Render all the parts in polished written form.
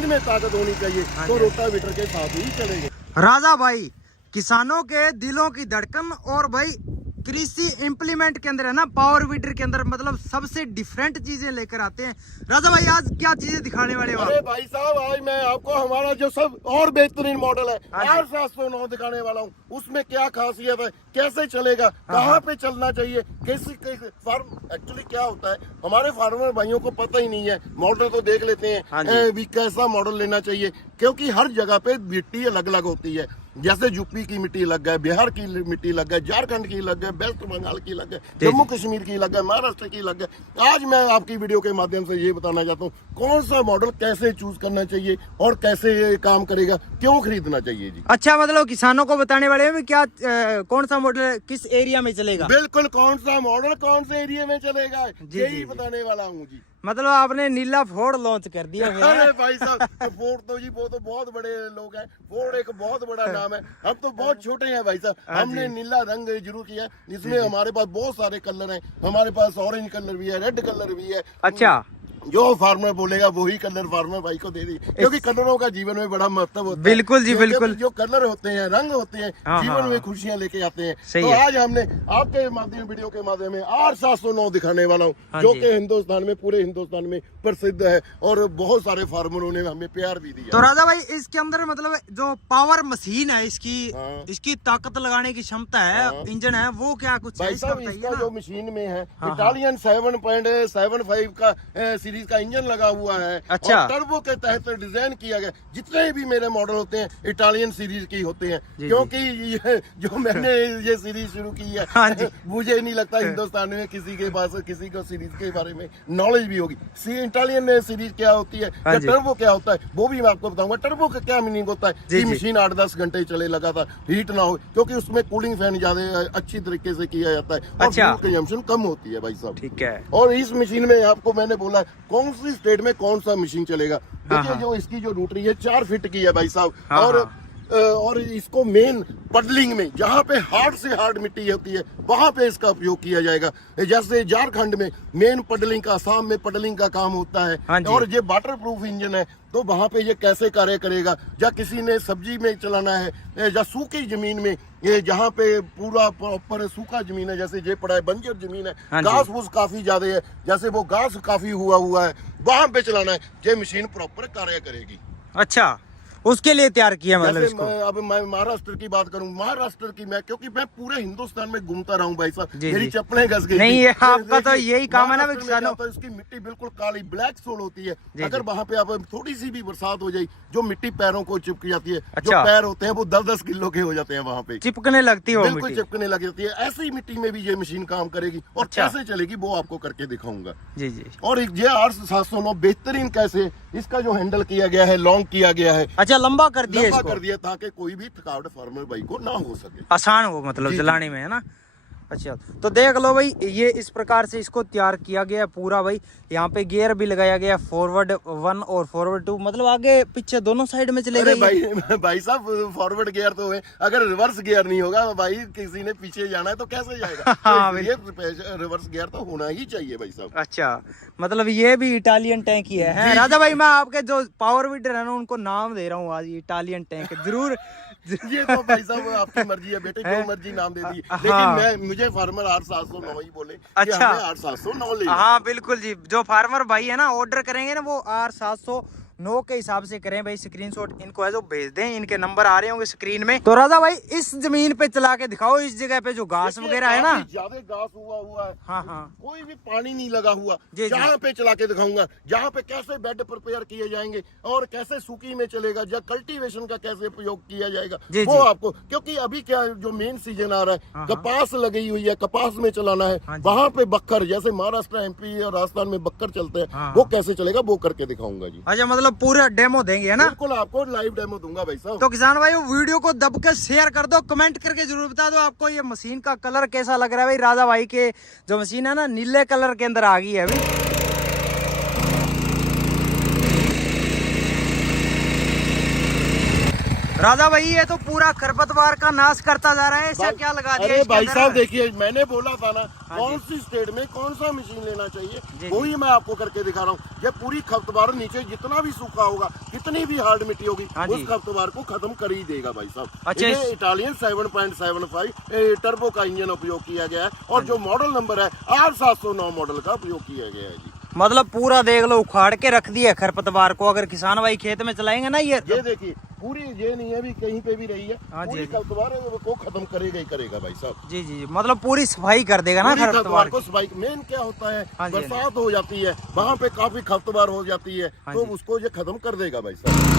Machine में ताकत होनी चाहिए तो रोटावेटर के साथ ही चलेंगे। राजा भाई, किसानों के दिलों की धड़कन और भाई कृषि इम्प्लीमेंट के अंदर है ना, पावर वीडर के अंदर मतलब सबसे डिफरेंट चीजें लेकर आते हैं। राजा भाई आज क्या चीजें दिखाने वाले हो? अरे भाई साहब, आज मैं आपको हमारा जो सब और बेहतरीन मॉडल है R709 दिखाने वाला हूँ। उसमें क्या खासियत है, कैसे चलेगा, कहाँ पे चलना चाहिए, कैसे फार्म एक्चुअली क्या होता है हमारे फार्मर भाइयों को पता ही नहीं है। मॉडल तो देख लेते हैं भी कैसा मॉडल लेना चाहिए, क्योंकि हर जगह पे मिट्टी अलग अलग होती है। जैसे यूपी की मिट्टी लग गए, बिहार की मिट्टी लग गए, झारखंड की लग गए, वेस्ट बंगाल की लग गए, जम्मू कश्मीर की लग गए, महाराष्ट्र की लग गए। आज मैं आपकी वीडियो के माध्यम से ये बताना चाहता हूँ कौन सा मॉडल कैसे चूज करना चाहिए और कैसे ये काम करेगा, क्यों खरीदना चाहिए जी। अच्छा, मतलब किसानों को बताने वाले हैं क्या कौन सा मॉडल किस एरिया में चलेगा? बिल्कुल, कौन सा मॉडल कौन से एरिया में चलेगा यही बताने वाला हूँ जी। मतलब आपने नीला फोर्ड लॉन्च कर दिया है। अरे भाई साहब, फोर्ड तो जी वो तो बहुत बड़े लोग हैं, फोर्ड एक बहुत बड़ा नाम है। हम तो बहुत छोटे हैं भाई साहब, हमने नीला रंग जरूर किया। इसमें हमारे पास बहुत सारे कलर हैं, हमारे पास ऑरेंज कलर भी है, रेड कलर भी है। अच्छा, जो फार्मर बोलेगा वही कलर फार्मर भाई को दे दी, क्योंकि कलरों का जीवन में बड़ा महत्व होता है। बिल्कुल जी, बिल्कुल। जो कलर होते हैं, रंग होते हैं, जीवन में खुशियां लेके आते हैं। तो आज हमने आपके माध्यम वीडियो के माध्यम में R709 दिखाने वाला हूँ, जो कि हिंदुस्तान में, पूरे हिंदुस्तान में प्रसिद्ध है और बहुत सारे फार्मरों ने हमें प्यार भी दिया। तो राजा भाई इसके अंदर मतलब जो पावर मशीन है इसकी ताकत लगाने की क्षमता है, इंजन है, वो क्या कुछ भाई साहब इसका जो मशीन में है इटालियन 7.75 का सीरीज का इंजन लगा हुआ है। अच्छा। और टर्बो के तहत डिजाइन किया गया। जितने भी मेरे मॉडल होते हैं इटालियन सीरीज के होते हैं, क्योंकि ये जो मैंने ये सीरीज शुरू की है मुझे नहीं लगता हिंदुस्तान में किसी के पास किसी को सीरीज के बारे में नॉलेज भी होगी। इटालियन सीरीज क्या होती है या टर्बो क्या होता है वो भी मैं आपको बताऊंगा। टर्बो का क्या मीनिंग होता है कि मशीन 8-10 घंटे चले लगातार, हीट ना हो, क्योंकि उसमें कूलिंग फैन ज्यादा अच्छी तरीके से किया जाता है और फ्यूल कंजम्पशन कम होती है भाई साहब। ठीक है। और इस मशीन में आपको मैंने बोला कौन सी स्टेट में कौन सा मशीन चलेगा। देखिए जो इसकी जो रोटरी है 4 फीट की है भाई साहब। और इसको मेन पडलिंग में जहाँ पे हार्ड से हार्ड मिट्टी होती है वहां पे इसका उपयोग किया जाएगा। जैसे झारखंड में मेन पडलिंग का, आसाम में पडलिंग का काम होता है। और ये वाटर प्रूफ इंजन है, तो वहां पे ये कैसे कार्य करेगा। या किसी ने सब्जी में चलाना है या सूखी जमीन में, ये जहाँ पे पूरा प्रॉपर सूखा जमीन है, जैसे ये पड़ा है बंजर जमीन है, घास फूस काफी ज्यादा है, जैसे वो घास काफी हुआ है, वहां पे चलाना है, ये मशीन प्रॉपर कार्य करेगी। अच्छा, उसके लिए तैयार किया मतलब इसको। अब मैं महाराष्ट्र की बात करूं, महाराष्ट्र की मैं, क्योंकि मैं पूरे हिंदुस्तान में घूमता रहा हूं भाई साहब, मेरी चप्पलें घस गई। नहीं, ये आपका तो यही काम है ना किसानों। तो इसकी मिट्टी बिल्कुल काली ब्लैक सोल होती है। अगर वहां पे आप थोड़ी सी भी बरसात हो जाए, जो मिट्टी पैरों को चिपक जाती है, जो पैर होते हैं वो 10-10 किलो के हो जाते हैं, वहां पे चिपकने लगती है, बिल्कुल चिपकने लग जाती है। ऐसी मिट्टी में भी ये मशीन काम करेगी और कैसे चलेगी वो आपको करके दिखाऊंगा जी जी। और ये R709 बेहतरीन कैसे इसका जो हैंडल किया गया है, लॉन्ग किया गया है। अच्छा, लंबा कर दिया ताकि कोई भी थकावट फार्मर भाई को ना हो सके, आसान हो मतलब चलाने में, है ना। अच्छा, तो देख लो भाई, ये इस प्रकार से इसको तैयार किया गया है पूरा भाई। यहाँ पे गियर भी लगाया गया, फॉरवर्ड 1 और फॉरवर्ड 2, मतलब आगे पीछे दोनों साइड में चलेगा। भाई साहब फॉरवर्ड गियर तो है, अगर रिवर्स गियर नहीं होगा भाई, किसी ने पीछे जाना है तो कैसे जाएगा। तो ये रिवर्स गियर तो होना ही चाहिए भाई साहब। अच्छा, मतलब ये भी इटालियन टैंक ही है। राजा भाई मैं आपके जो पावर वीडर है ना उनको नाम दे रहा हूँ आज, इटालियन टैंक जरूर। ये तो भाई साहब आपकी मर्जी है बेटे, जो मर्जी नाम दे दी, लेकिन मुझे फार्मर R709 ही बोले। अच्छा, R709 ले। हाँ बिल्कुल जी, जो फार्मर भाई है ना ऑर्डर करेंगे ना वो R709 के हिसाब से करें भाई। स्क्रीनशॉट इनको है जो भेज दें, इनके नंबर आ रहे होंगे स्क्रीन में। तो राजा भाई इस जमीन पे चला के दिखाओ, इस जगह पे जो घास वगैरह है ना, ज्यादा घास हुआ है, हाँ कोई भी पानी नहीं लगा हुआ, जहाँ पे चला के दिखाऊंगा, जहाँ पे कैसे बेड प्रिपेयर किए जाएंगे और कैसे सूखी में चलेगा, या कल्टीवेशन का कैसे प्रयोग किया जाएगा वो आपको। क्योंकि अभी क्या जो मेन सीजन आ रहा है, कपास लगी हुई है, कपास में चलाना है, वहाँ पे बक्कर, जैसे महाराष्ट्र, MP और राजस्थान में बक्कर चलते हैं, वो कैसे चलेगा वो करके दिखाऊंगा जी। अच्छा, मतलब पूरा डेमो देंगे, है ना। बिल्कुल, आपको लाइव डेमो दूंगा भाई साहब। तो किसान भाई वीडियो को दब के शेयर कर दो, कमेंट करके जरूर बता दो आपको ये मशीन का कलर कैसा लग रहा है भाई। राजा भाई के जो मशीन है ना नीले कलर के अंदर आ गई है अभी। राजा भाई ये तो पूरा खरपतवार का नाश करता जा रहा है, ऐसा क्या लगा दिया अरे इसके भाई अंदर? साहब देखिए, मैंने बोला था ना हाँ कौन जी। सी स्टेट में कौन सा मशीन लेना जी, चाहिए, वही मैं आपको करके दिखा रहा हूँ। ये पूरी खपतवार नीचे जितना भी सूखा होगा, कितनी भी हार्ड मिट्टी होगी, हाँ उस जी। खपतवार को खत्म कर ही देगा भाई साहब। अच्छा, ये इटालियन 7.75 टर्बो का इंजन उपयोग किया गया है, और जो मॉडल नंबर है R709 मॉडल का उपयोग किया गया है जी। मतलब पूरा देख लो उखाड़ के रख दिया खरपतवार को, अगर किसान भाई खेत में चलाएंगे ना ये देखिए पूरी, ये नहीं है भी कहीं पे भी रही है, हाँ जी, पूरी खपतवार को खत्म करेगा ही करेगा भाई साहब। जी जी जी, मतलब पूरी सफाई कर देगा ना पूरी खरपतवार खपतवार की। को सफाई। मेन क्या होता है, हाँ जी, हाँ जी। बरसात हो जाती है, वहाँ पे काफी खपतवार हो जाती है, हाँ तो जी। उसको ये खत्म कर देगा भाई साहब।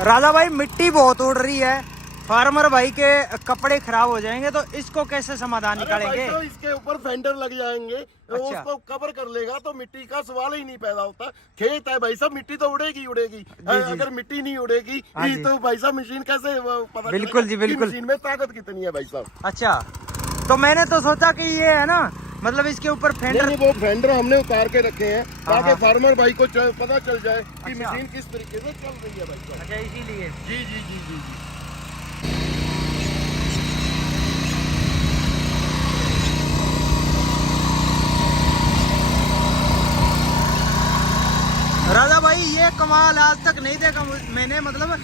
राजा भाई मिट्टी बहुत उड़ रही है, फार्मर भाई के कपड़े खराब हो जाएंगे, तो इसको कैसे समाधान अरे भाई निकालेंगे? साहब, इसके ऊपर फेंडर लग जाएंगे, अच्छा। उसको कवर कर लेगा तो मिट्टी का सवाल ही नहीं पैदा होता। खेत है भाई साहब, मिट्टी तो उड़ेगी उड़ेगी। जी। अगर मिट्टी नहीं उड़ेगी हाँ जी। तो भाई साहब मशीन कैसे पता बिल्कुल चलेगा जी, कि बिल्कुल। मशीन में ताकत कितनी है भाई साहब। अच्छा, तो मैंने तो सोचा कि ये है ना, मतलब इसके ऊपर फेंडर। नहीं, वो फेंडर हमने उतार के रखे हैं हाँ, ताकि फार्मर भाई को पता चल जाए कि अच्छा। मशीन किस तरीके से चल रही है भाई साहब। अच्छा, इसीलिए। जी जी जी जी जी। राजा भाई ये कमाल आज तक नहीं देखा मैंने, मतलब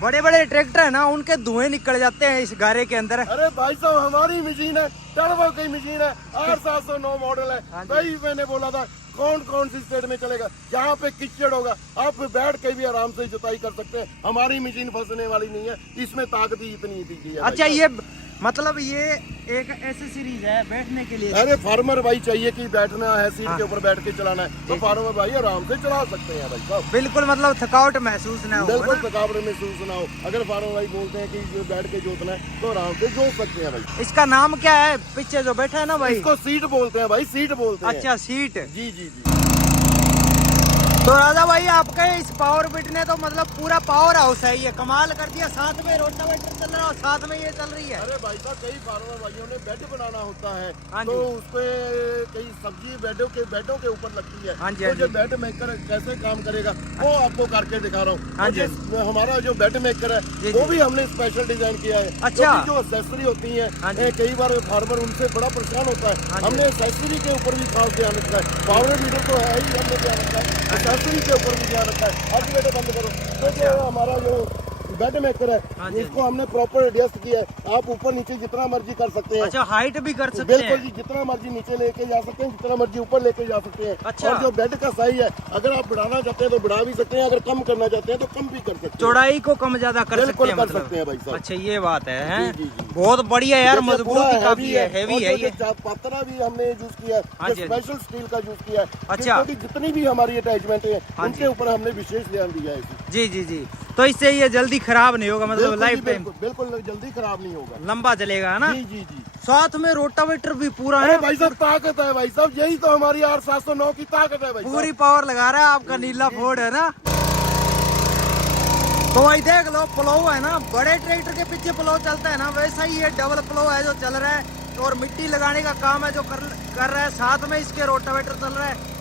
बड़े बड़े ट्रैक्टर है ना, उनके धुएं निकल जाते हैं इस गारे के अंदर। अरे भाई साहब, हमारी मशीन है, टर्बो की मशीन है, R709 मॉडल हाँ है। जी। भाई मैंने बोला था कौन कौन सी स्टेट में चलेगा, जहाँ पे कीचड़ होगा आप बैठ के भी आराम से जुताई कर सकते हैं। हमारी मशीन फंसने वाली नहीं है, इसमें ताकत ही इतनी दी है। अच्छा, ये मतलब ये एक ऐसी सीरीज है बैठने के लिए। अरे फार्मर भाई चाहिए कि बैठना है, सीट हाँ। के ऊपर बैठ के चलाना है, तो जी। फार्मर भाई आराम से चला सकते हैं भाई साहब। बिल्कुल, मतलब थकावट महसूस ना हो बिल्कुल ना? थकावट महसूस ना हो। अगर फार्मर भाई बोलते हैं कि बैठ के जोतना है, तो आराम से जोत सकते हैं भाई। इसका नाम क्या है पीछे जो बैठा है ना भाई? इसको सीट बोलते हैं भाई, सीट बोलते हैं। अच्छा, सीट। जी जी जी। तो राजा भाई आपके इस पावर बिट ने तो मतलब पूरा पावर हाउस है, ये कमाल कर दिया। साथ में रोटावेटर चल रहा है और साथ में ये चल रही है। अरे भाई साहब, कई फार्मर भाइयों ने बेड बनाना होता है, हाँ तो जी। उसपे कई सब्जी बेडों के ऊपर लगती है। हाँ जी, तो हाँ जो जी। बेड मेकर कैसे काम करेगा वो आपको करके दिखा रहा हूँ। हाँ तो जी। हमारा जो बेड मेकर है जी, वो जी। भी हमने स्पेशल डिजाइन किया है। अच्छा। क्योंकि जो एक्सेसरी होती है, हाँ जी। कई बार फार्मर उनसे बड़ा परेशान होता हाँ है, जी। हमने एक्सेसरी के ऊपर भी खास ध्यान रखा है। पावर मीटर तो है ही, हमने ध्यान रखा है, एक्सेसरी के ऊपर भी ध्यान रखा है। अब बेटे बंद करो। तो जो हमारा जो बेड मेकर है, हाँ जी। इसको हमने प्रॉपर एडजस्ट किया है। आप ऊपर नीचे जितना मर्जी कर सकते हैं। अच्छा, हाइट भी कर सकते बिल्कुल हैं। जी, जितना मर्जी नीचे लेके जा सकते हैं, जितना मर्जी ऊपर लेके जा सकते हैं। अच्छा। और जो बेड का साइज है, अगर आप बढ़ाना चाहते हैं तो बढ़ा भी सकते हैं, अगर कम करना चाहते हैं तो कम भी कर सकते हैं। चौड़ाई को कम ज्यादा कर सकते बिल्कुल हैं कर मतलब। सकते हैं भाई साहब। अच्छा, ये बात है, हैं? जी, जी, जी। बहुत बढ़िया यार, देखिए, मजबूत पूरा ही काफी है, और हैवी है जो ये। पात्रा भी हमने यूज किया हाँ है, जी, जो हाँ जी। स्पेशल स्टील का यूज किया है। अच्छा। क्योंकि जितनी भी हमारी अटैचमेंट है, हाँ उनके जी। ऊपर हमने विशेष ध्यान दिया है इसी। जी जी जी, तो इससे ये जल्दी खराब नहीं होगा, मतलब बिल्कुल जी, लाइफ टाइम बिल्कुल जल्दी खराब नहीं होगा। लंबा चलेगा, है ना? जी जी जी। साथ में रोटावेटर भी पूरा अरे है, भाई साहब, ताकत है भाई साहब, यही तो हमारी R709 की ताकत है भाई साहब। पूरी पावर लगा रहा है आपका नीला फोर्ड, है ना? तो भाई देख लो, प्लो है ना, बड़े ट्रैक्टर के पीछे प्लो चलता है ना, वैसा ही ये डबल प्लो है जो चल रहा है, और मिट्टी लगाने का काम है जो कर रहा है, साथ में इसके रोटावेटर चल रहा है।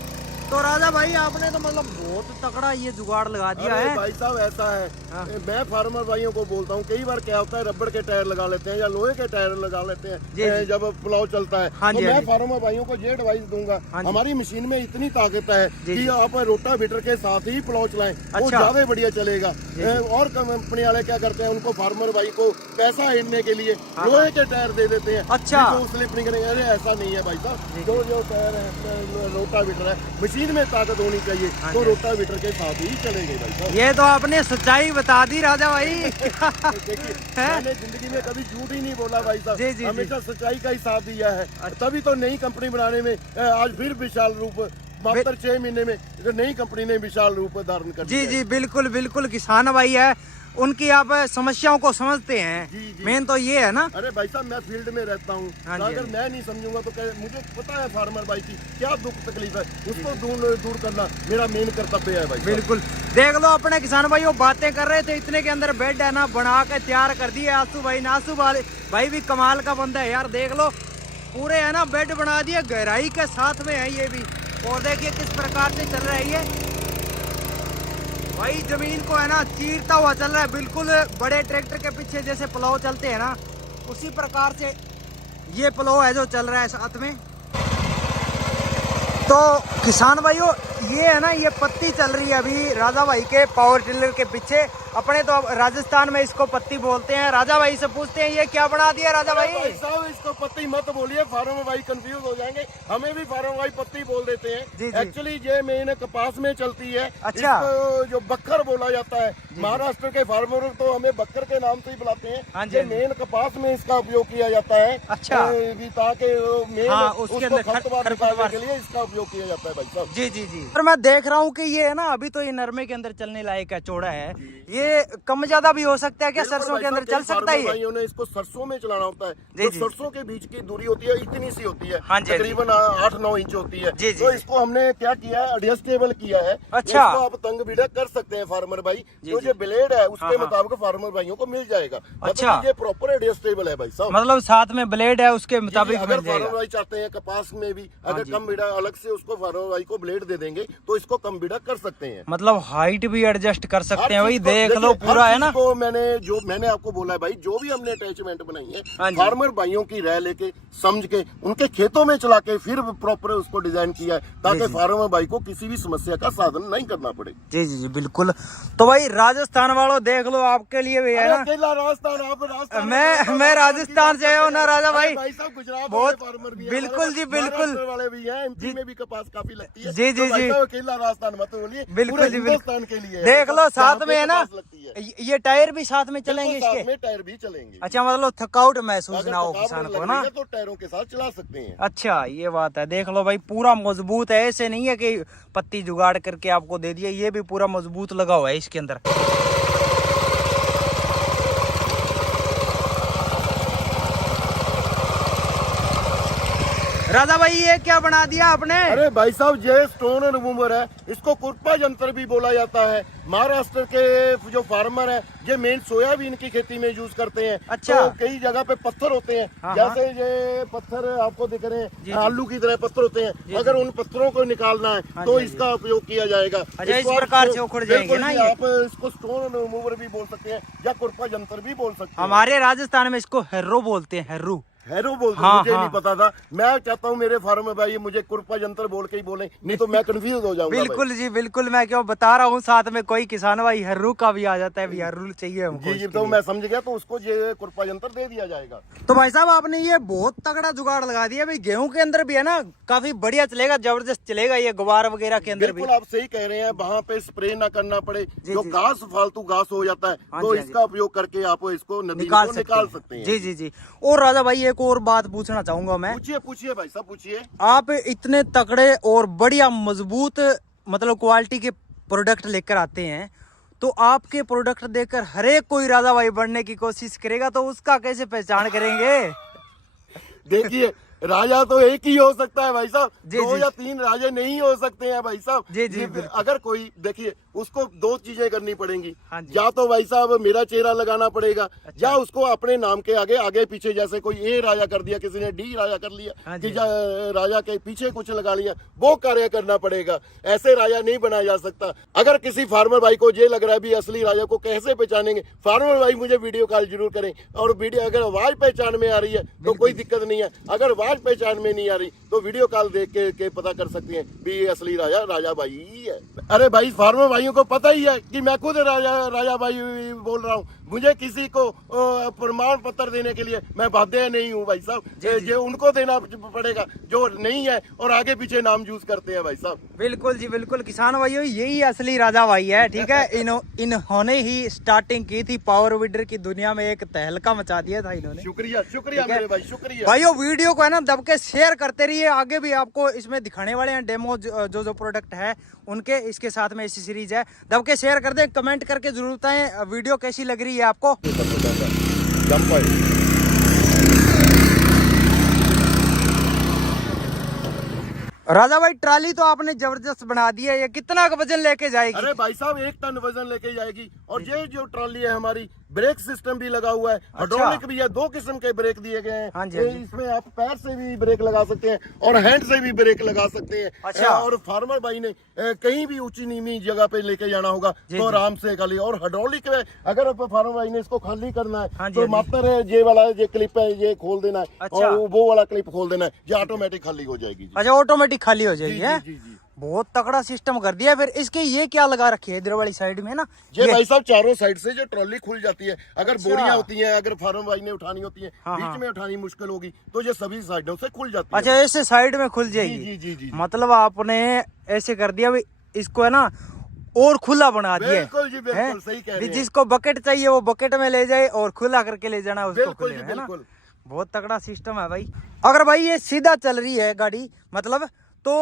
तो राजा भाई आपने तो मतलब बहुत तगड़ा ये जुगाड़ लगा दिया अरे है। भाई साहब, ऐसा है, हाँ। मैं फार्मर भाइयों को बोलता हूँ, कई बार क्या होता है, रबड़ के टायर लगा लेते हैं या लोहे के टायर लगा लेते हैं जी, जी। जब प्लाव चलता है। हाँ तो जी, हाँ मैं जी। फार्मर भाइयों को ये एडवाइस दूंगा, हाँ जी। हमारी मशीन में इतनी ताकत है जी, कि जी। आप रोटावेटर के साथ ही प्लाव चलाएं, वो अच्छा। ज्यादा बढ़िया चलेगा। जी, जी। और कंपनी वाले क्या करते हैं, उनको फार्मर भाई को पैसा हिड़ने के लिए हाँ, लोहे के टायर दे देते हैं। अच्छा। कि जो स्लिप नहीं करेंगे। अरे ऐसा नहीं है भाई जी, साहब, जी। जो टायर है, रोटावेटर है, मशीन में ताकत होनी चाहिए, हाँ तो जी। रोटावेटर के साथ ही चलेंगे भाई साहब। ये तो आपने सच्चाई बता दी राजा भाई। देखिए, हैं? मैंने जिंदगी में कभी झूठ ही नहीं बोला भाई जी, साहब, जी, जी। हमेशा सच्चाई का ही साथ दिया है। अच्छा। तभी तो नई कंपनी बनाने में आज फिर विशाल रूप, मात्र 6 महीने में नई कंपनी ने विशाल रूप धारण कर जी दिया जी, है। बिल्कुल बिल्कुल, किसान भाई है, उनकी आप समस्याओं को समझते हैं। जी, जी। मेन तो ये है ना। अरे भाई साहब, मैं फील्ड में रहता हूँ, हाँ जी, अगर हाँ जी। मैं नहीं समझूंगा तो मुझे पता है फार्मर भाई की क्या दुख तकलीफ है, उसको दूर करना मेरा मेन कर्तव्य है भाई साहब। बिल्कुल, देख लो अपने किसान भाई वो बातें कर रहे थे, इतने के अंदर बेड है ना बना के तैयार कर दिए आंसू भाई। नासू भाई भी कमाल का बंदा है यार, देख लो पूरे है ना बेड बना दिए, गहराई के साथ में है ये भी। और देखिए किस प्रकार से चल रहा है ये भाई, जमीन को है ना चीरता हुआ चल रहा है, बिल्कुल बड़े ट्रैक्टर के पीछे जैसे प्लाव चलते हैं ना, उसी प्रकार से ये प्लाव है जो चल रहा है साथ में। तो किसान भाइयों ये है ना, ये पत्ती चल रही है अभी राजा भाई के पावर टिलर के पीछे। अपने तो राजस्थान में इसको पत्ती बोलते हैं। राजा भाई से पूछते हैं ये क्या बना दिया राजा भाई? भाई साहब इसको पत्ती मत बोलिए, फार्मर भाई कंफ्यूज हो जाएंगे, हमें भी फार्मर भाई पत्ती बोल देते हैं। एक्चुअली ये मेन कपास में चलती है। अच्छा। इसको जो बक्खर बोला जाता है, महाराष्ट्र के फार्मर तो हमें बक्खर के नाम से ही बुलाते हैं। हाँ ये मेन कपास में इसका उपयोग किया जाता है। अच्छा। ताकि मेन हाँ, उसके अंदर खरपतवार निकालने के लिए इसका उपयोग किया जाता है भाई साहब। जी जी जी। पर मैं देख रहा हूँ कि ये है ना अभी तो ये नरमे के अंदर चलने लायक है, चौड़ा है, ये कम ज्यादा भी हो सकता है क्या? सरसों के अंदर चल सकता है ये? भाइयों ने इसको सरसों में चलाना होता है। जो सरसों के बीच की दूरी होती है इतनी सी होती है, तकरीबन 8-9 इंच होती है। तो इसको हमने क्या किया है, एडजस्टेबल किया है। अच्छा। इसको आप तंग बिड़ा कर सकते हैं फार्मर भाई। जो ये ब्लेड है उसके मुताबिक फार्मर भाइयों को मिल जाएगा। अच्छा। ये प्रॉपर एडजस्टेबल है भाई साहब, मतलब साथ में ब्लेड है उसके मुताबिक अगर मिल जाएगा। फार्मर भाई चाहते हैं कपास में भी अगर कम बिड़ा अलग से उसको फार्मर भाई को ब्लेड दे देंगे तो इसको कम बिड़ा कर सकते हैं। मतलब हाइट भी एडजस्ट कर सकते हैं भाई, देख लो पूरा है ना। तो मैंने आपको बोला है भाई, जो भी हमने अटैचमेंट बनाई है फार्मर भाइयों की राय लेके समझ के उनके खेतों में चला के फिर प्रॉपर उसको डिजाइन किया है ताकि फार्मर भाई को किसी भी समस्या का साधन नहीं करना पड़े। जी जी जी बिल्कुल। तो भाई राजस्थान वालों देख लो, आपके लिए भी है ना। अकेला राजस्थान, आप राजस्थान, मैं राजस्थान से हूँ ना राजा भाई। भाई साहब गुजरात बहुत फार्मर भी है, बिल्कुल जी बिल्कुल वाले भी हैं, एमपी में भी कपास काफी लगती है। जी जी जी अकेला राजस्थान मत बोलिए, बिल्कुल जी हिंदुस्तान के लिए देख लो साथ में है ना, ये टायर भी साथ में चलेंगे इसके। में टायर भी चलेंगे। अच्छा, मतलब थकाउट महसूस ना हो किसान को ना, तो टायरों के साथ चला सकते हैं। अच्छा ये बात है। देख लो भाई पूरा मजबूत है, ऐसे नहीं है कि पत्ती जुगाड़ करके आपको दे दिया, ये भी पूरा मजबूत लगा हुआ है इसके अंदर। राजा भाई ये क्या बना दिया आपने? अरे भाई साहब ये स्टोन रिमूवर है, इसको कुरपा यंत्र भी बोला जाता है। महाराष्ट्र के जो फार्मर है ये मेन सोयाबीन की खेती में यूज करते हैं। अच्छा। तो कई जगह पे पत्थर होते हैं, जैसे ये पत्थर आपको दिख रहे हैं आलू की तरह पत्थर होते हैं, अगर उन पत्थरों को निकालना है तो इसका उपयोग किया जाएगा। अच्छा, इस प्रकार से उखड़ जाएंगे ना ये। आप इसको स्टोन रिमूवर भी बोल सकते हैं या कुरपा यंत्र भी बोल सकते हैं। हमारे राजस्थान में इसको हेर्रो बोलते हैं, हेर्रू। हैरो बोलते हैं, मुझे नहीं पता था। मैं चाहता हूँ मेरे फार्म में भाई मुझे कुरपा यंत्र बोल के ही बोले, नहीं तो मैं कंफ्यूज हो जाऊंगा। बिल्कुल जी बिल्कुल, मैं क्यों बता रहा हूँ, साथ में कोई किसान भाई हर्रू का भी आ जाता है, भी हर्रू चाहिए हमको। जी तो मैं समझ गया, तो उसको ये कुरपा यंत्र दे दिया जाएगा। तो भाई साहब आपने ये बहुत तगड़ा जुगाड़ लगा दिया भाई, गेहूं के अंदर भी है ना काफी बढ़िया चलेगा, जबरदस्त चलेगा ये गुबार वगैरह के अंदर भी। बिल्कुल आप सही कह रहे हैं, वहाँ पे स्प्रे ना करना पड़े, जो घास फालतू घास हो जाता है तो इसका उपयोग करके आप इसको निकाल सकते हैं। जी जी जी। और राजा भाई एक और बात पूछना चाहूंगा मैं। पूछिए भाई साहब पूछिए। आप इतने तगड़े और बढ़िया मजबूत मतलब क्वालिटी के प्रोडक्ट लेकर आते हैं, तो आपके प्रोडक्ट देखकर हर एक कोई राजा भाई बनने की कोशिश करेगा, तो उसका कैसे पहचान करेंगे? देखिए राजा तो एक ही हो सकता है भाई साहब, 2 या 3 राजे नहीं हो सकते हैं भाई साहब। जी जी। अगर कोई देखिए उसको 2 चीजें करनी पड़ेंगी, या तो भाई साहब मेरा चेहरा लगाना पड़ेगा, या उसको अपने नाम के आगे पीछे, जैसे कोई ए राजा कर दिया, किसी ने डी राजा कर लिया, कि राजा के पीछे कुछ लगा लिया, वो कार्य करना पड़ेगा। ऐसे राजा नहीं बनाया जा सकता। अगर किसी फार्मर भाई को ये लग रहा है भी असली राजा को कैसे पहचानेंगे, फार्मर भाई मुझे वीडियो कॉल जरूर करें। और वीडियो अगर आवाज पहचान में आ रही है तो कोई दिक्कत नहीं है, अगर आवाज पहचान में नहीं आ रही तो वीडियो कॉल देख के पता कर सकते हैं भी असली राजा भाई ही है। अरे भाई फार्मर भाइयों को पता ही है कि मैं खुद राजा भाई बोल रहा हूँ, मुझे किसी को प्रमाण पत्र देने के लिए मैं बाध्य नहीं हूँ भाई साहब, ये उनको देना पड़ेगा जो नहीं है और आगे पीछे नाम यूज करते हैं भाई साहब। बिल्कुल जी बिल्कुल, किसान भाइयों यही असली राजा भाई है, ठीक है। इन्होंने ही स्टार्टिंग की थी, पावर वीडर की दुनिया में एक तहलका मचा दिया था इन्होंने। शुक्रिया मेरे भाई, शुक्रिया भाइयों। वीडियो को है ना दब के शेयर करते रहिए, आगे भी आपको इसमें दिखाने वाले हैं डेमो जो प्रोडक्ट है उनके, इसके साथ में ऐसी सीरीज है। दब के शेयर कर दें, कमेंट करके जरूर बताएं वीडियो कैसी लग रही है आपको। राजा भाई ट्राली तो आपने जबरदस्त बना दी है, ये कितना का वजन लेके जाएगी? अरे भाई साहब 1 टन वजन लेके जाएगी। और ये जो ट्रॉली है हमारी, ब्रेक सिस्टम भी लगा हुआ है, हाइड्रोलिक भी है, 2 किस्म के ब्रेक दिए गए हैं। हाँ जी, ये इसमें आप पैर से भी ब्रेक लगा सकते हैं और हैंड से भी ब्रेक लगा सकते हैं। अच्छा। और फार्मर भाई ने कहीं भी ऊंची नीमी जगह पे लेके जाना होगा तो आराम से खाली। और हाइड्रोलिक है, अगर फार्मर भाई ने इसको खाली करना है हाँ जी, तो हाँ जी। मात्र है ये वाला ये क्लिप है, ये खोल देना है। अच्छा। और वो वाला क्लिप खोल देना है, ये ऑटोमेटिक खाली हो जाएगी। अच्छा, ऑटोमेटिक खाली हो जाएगी जी, है? जी, जी। बहुत तगड़ा सिस्टम कर दिया। फिर इसके ये क्या लगा रखी है इधर वाली साइड में ना? ये भाई साहब चारों साइड से जो ट्रॉली खुल जाती है। अगर अच्छा। बोरियां होती हैं, अगर फार्म भाई ने उठानी होती है, हाँ, बीच हाँ। में उठानी मुश्किल होगी तो ये सभी साइडों से खुल जाती अच्छा, है। ऐसे साइड में खुल जी जाएगी। जी जी जी। मतलब आपने ऐसे कर दिया भाई, इसको है ना और खुला बना दिया है। बिल्कुल जी, बिल्कुल सही कह रहे हैं। जिसको बकेट चाहिए वो बकेट में ले जाए और खुला करके ले जाना उसको बिल्कुल खुले जी, में, है ना? बिल्कुल। बहुत तगड़ा सिस्टम है भाई। अगर भाई ये सीधा चल रही है गाड़ी, मतलब तो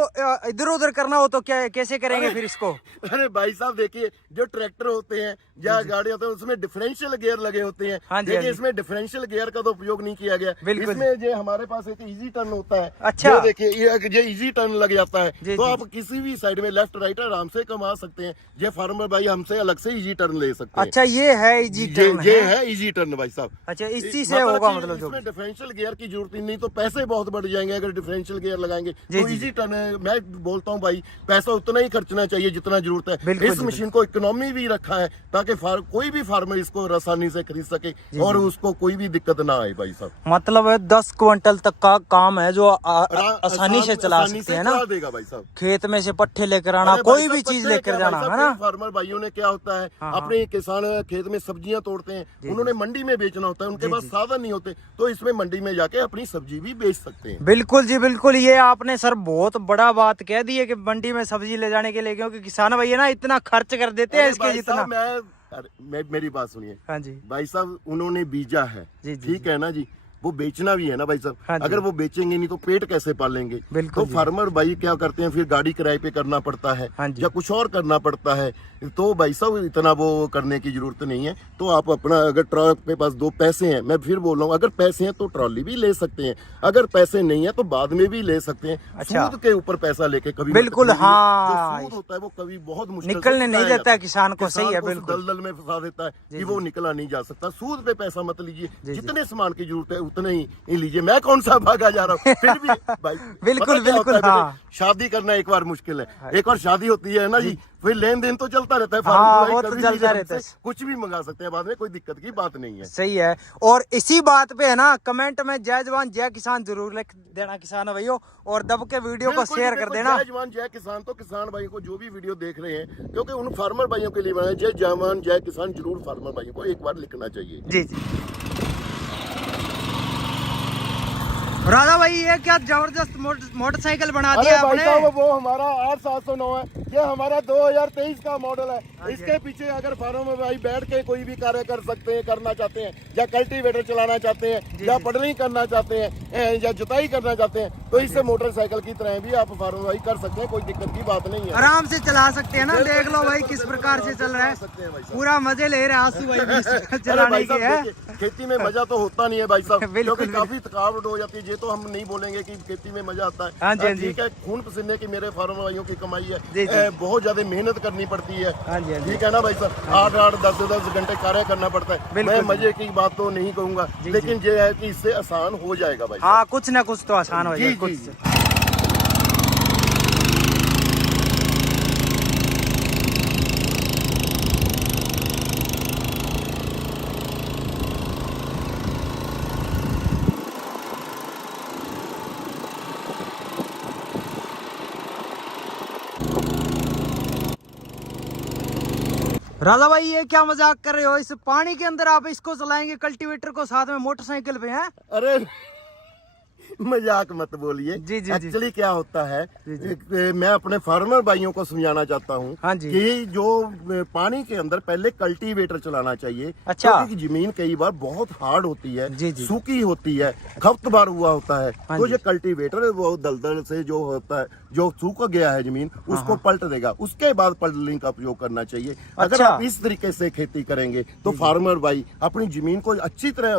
इधर उधर करना हो तो क्या कैसे करेंगे फिर इसको? अरे भाई साहब देखिए, जो ट्रैक्टर होते हैं या गाड़ी होते हैं उसमें डिफरेंशियल गियर लगे होते हैं। हाँ जी, देखिए हाँ जी। इसमें डिफरेंशियल गियर का तो उपयोग नहीं किया गया। बिल्कुल। इसमें ये हमारे पास एक इजी टर्न होता है। अच्छा। ये देखिए ये इजी टर्न लग जाता है जी, तो जी, आप किसी भी साइड में लेफ्ट राइट आराम से कमा सकते हैं। ये फार्मर भाई हमसे अलग से इजी टर्न ले सकते हैं। अच्छा, ये है इजी टर्न ये है इजी टर्न भाई साहब। अच्छा, इसी से होगा कि मतलब जो इसमें डिफरेंशियल गियर की जरूरत ही नहीं, तो पैसे बहुत बढ़ जाएंगे अगर डिफरेंशियल गियर लगाएंगे। जी, तो जी। इजी टर्न है। मैं बोलता हूँ भाई, पैसा उतना ही खर्चना चाहिए जितना जरूरत है। बिल्कुल इस जी, मशीन को इकोनॉमी भी रखा है ताकि कोई भी फार्मर इसको आसानी से खरीद सके और उसको कोई भी दिक्कत ना आए भाई साहब। मतलब 10 क्विंटल तक का काम है जो आसानी से चला सकते हैं ना? चला देगा भाई साहब। खेत में से पट्ठे लेकर आना, अरे भाई कोई साहब, भी चीज पता है लेकर क्या जाना, भाई है साहब, ना? कई फार्मर भाइयों ने क्या होता है, हाँ, अपने किसान खेत में सब्जियां तोड़ते हैं, उन्होंने मंडी में बेचना होता है, उनके पास साधन नहीं होते, तो इसमें मंडी में जाके अपनी सब्जी भी बेच सकते हैं। बिल्कुल जी, बिल्कुल। ये आपने सर बहुत बड़ा बात कह दी है कि मंडी में सब्जी ले जाने के लिए, क्योंकि किसान भैया ना इतना खर्च कर देते हैं अरे इसके भाई जितना। साहब, मेरी बात सुनिए हाँ जी, भाई साहब, उन्होंने बीजा है, जी, जी, ठीक है ना जी, वो बेचना भी है ना भाई साहब। हाँ जी। अगर वो बेचेंगे नहीं तो पेट कैसे पालेंगे? बिल्कुल तो जी। फार्मर भाई क्या करते हैं, फिर गाड़ी किराए पे करना पड़ता है हाँ जी। या कुछ और करना पड़ता है। तो भाई साहब इतना वो करने की जरूरत नहीं है। तो आप अपना, अगर ट्रक के पास 2 पैसे हैं, मैं फिर बोल रहा हूँ, अगर पैसे हैं तो ट्रॉली भी ले सकते हैं, अगर पैसे नहीं है तो बाद में भी ले सकते हैं। अच्छा। सूद के ऊपर पैसा लेके कभी बिल्कुल, मत कीजिए। हाँ। जो सूद होता है वो कभी बहुत मुश्किल निकलने से नहीं उठाया देता है जाता किसान को, सही है, को उस बिल्कुल। दलदल में फंसा देता है कि वो निकला नहीं जा सकता। सूद पे पैसा मत लीजिए, जी। जितने सामान की जरूरत है उतने ही लीजिए। मैं कौन सा भागा जा रहा हूँ फिर भी भाई। बिल्कुल, पता क्या होता बिल्कुल, है बेटे, हाँ। शादी करना एक बार मुश्किल है, एक बार शादी होती है ना जी, फिर लेन देन तो चलता रहता है। हाँ, फार्मर भाई वो तो कभी चलता भी रहता है। हमसे कुछ भी मंगा सकते हैं, बाद में कोई दिक्कत की बात नहीं है। सही है। और इसी बात पे है ना, कमेंट में जय जवान जय किसान जरूर लिख देना किसान भाइयों, और दब के वीडियो को बिल्कुल, शेयर कर बिल्कुल, देना। जय जवान जय किसान। तो किसान भाइयों को जो भी वीडियो देख रहे हैं, क्योंकि उन फार्मर भाइयों के लिए बनाया, जय जवान जय किसान जरूर फार्मर भाइयों को एक बार लिखना चाहिए। जी जी। राधा भाई, ये क्या जबरदस्त मोटरसाइकिल बना दिया अरे भाई आपने। साहब, वो हमारा 8709 है, ये हमारा 2023 का मॉडल है। इसके पीछे अगर फार्मर भाई बैठ के कोई भी कार्य कर सकते हैं, करना चाहते हैं, या कल्टीवेटर चलाना चाहते हैं, या पडलिंग करना चाहते हैं, या जुताई करना चाहते हैं, तो इससे मोटरसाइकिल की तरह भी आप फार्मर भाई कर सकते हैं, कोई दिक्कत की बात नहीं है। आराम से चला सकते हैं ना। बिल्कुल, देख लो भाई बिल्कुल, किस बिल्कुल, प्रकार से बिल्कुल, चल रहा चला सकते हैं है, भाई साहब। पूरा मजे ले रहे हैं आंसू भाई भी अरे चलाने भाई के साहब, है। देखिए, खेती में मजा तो होता नहीं है भाई साहब, बिल्कुल, क्योंकि काफी थकावट हो जाती है। ये तो हम नहीं बोलेंगे कि खेती में मजा आता है। हाँ जी, हाँ जी। ठीक है, खून पसीने की मेरे फार्मर भाइयों की कमाई है, जी, जी। बहुत ज्यादा मेहनत करनी पड़ती है। हाँ जी, हाँ जी। ठीक है ना भाई साहब, 8-8 10-10 घंटे कार्य करना पड़ता है। बिल्कुल, मैं मजे की बात तो नहीं कहूंगा, लेकिन ये है कि इससे आसान हो जाएगा भाई साहब। हाँ, कुछ ना कुछ तो आसान हो जी, जाए जी, कुछ जी। से। राधा भाई, ये क्या मजाक कर रहे हो? इस पानी के अंदर आप इसको चलाएंगे, कल्टीवेटर को साथ में मोटरसाइकिल पे? हैं? अरे मजाक मत बोलिए। जी, जी, जी। एक्चुअली क्या होता है, जी। मैं अपने फार्मर भाइयों को समझाना चाहता हूँ हाँ जी। कि जो पानी के अंदर पहले कल्टीवेटर चलाना चाहिए। अच्छा। क्योंकि जमीन कई बार बहुत हार्ड होती है, जी, जी। सूखी होती है, खपतबार हुआ होता है, हाँ तो जी। ये कल्टीवेटर वो दलदल से जो होता है जो सूख गया है जमीन उसको पलट देगा, उसके बाद पडलिंग का उपयोग करना चाहिए। अगर अच्छा। आप इस तरीके से खेती करेंगे तो फार्मर भाई अपनी जमीन को अच्छी तरह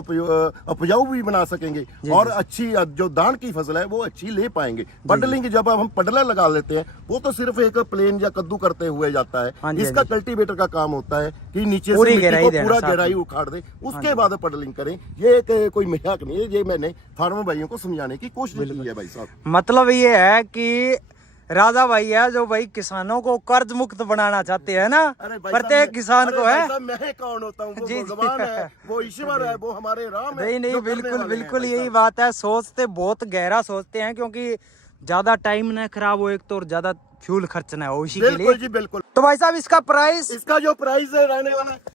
उपजाऊ भी बना सकेंगे और अच्छी जो धान की फसल है वो अच्छी ले पाएंगे। पडलिंग जब हम पडला लगा लेते हैं वो तो सिर्फ एक प्लेन या कद्दू करते हुए जाता है। इसका कल्टीवेटर का काम होता है कि नीचे से मिट्टी को पूरा गहराई उखाड़ दे, उसके बाद पडलिंग करें। ये कोई मजाक नहीं है, ये मैंने फार्मर भाइयों को समझाने की कोशिश की है भाई साहब। मतलब ये है कि राजा भाई है जो भाई किसानों को कर्ज मुक्त बनाना चाहते हैं ना, प्रत्येक किसान को है। मैं कौन होता हूँ, वो भगवान है, वो ईश्वर है, वो हमारे राम है। नहीं बिल्कुल बिल्कुल यही बात है। सोचते बहुत गहरा सोचते हैं, क्योंकि ज्यादा टाइम ना खराब हो एक तो, और ज्यादा फ्यूल खर्च ना हो इसी के लिए। जी बिल्कुल। तो भाई साहब इसका प्राइस जो प्राइस है रहने वाला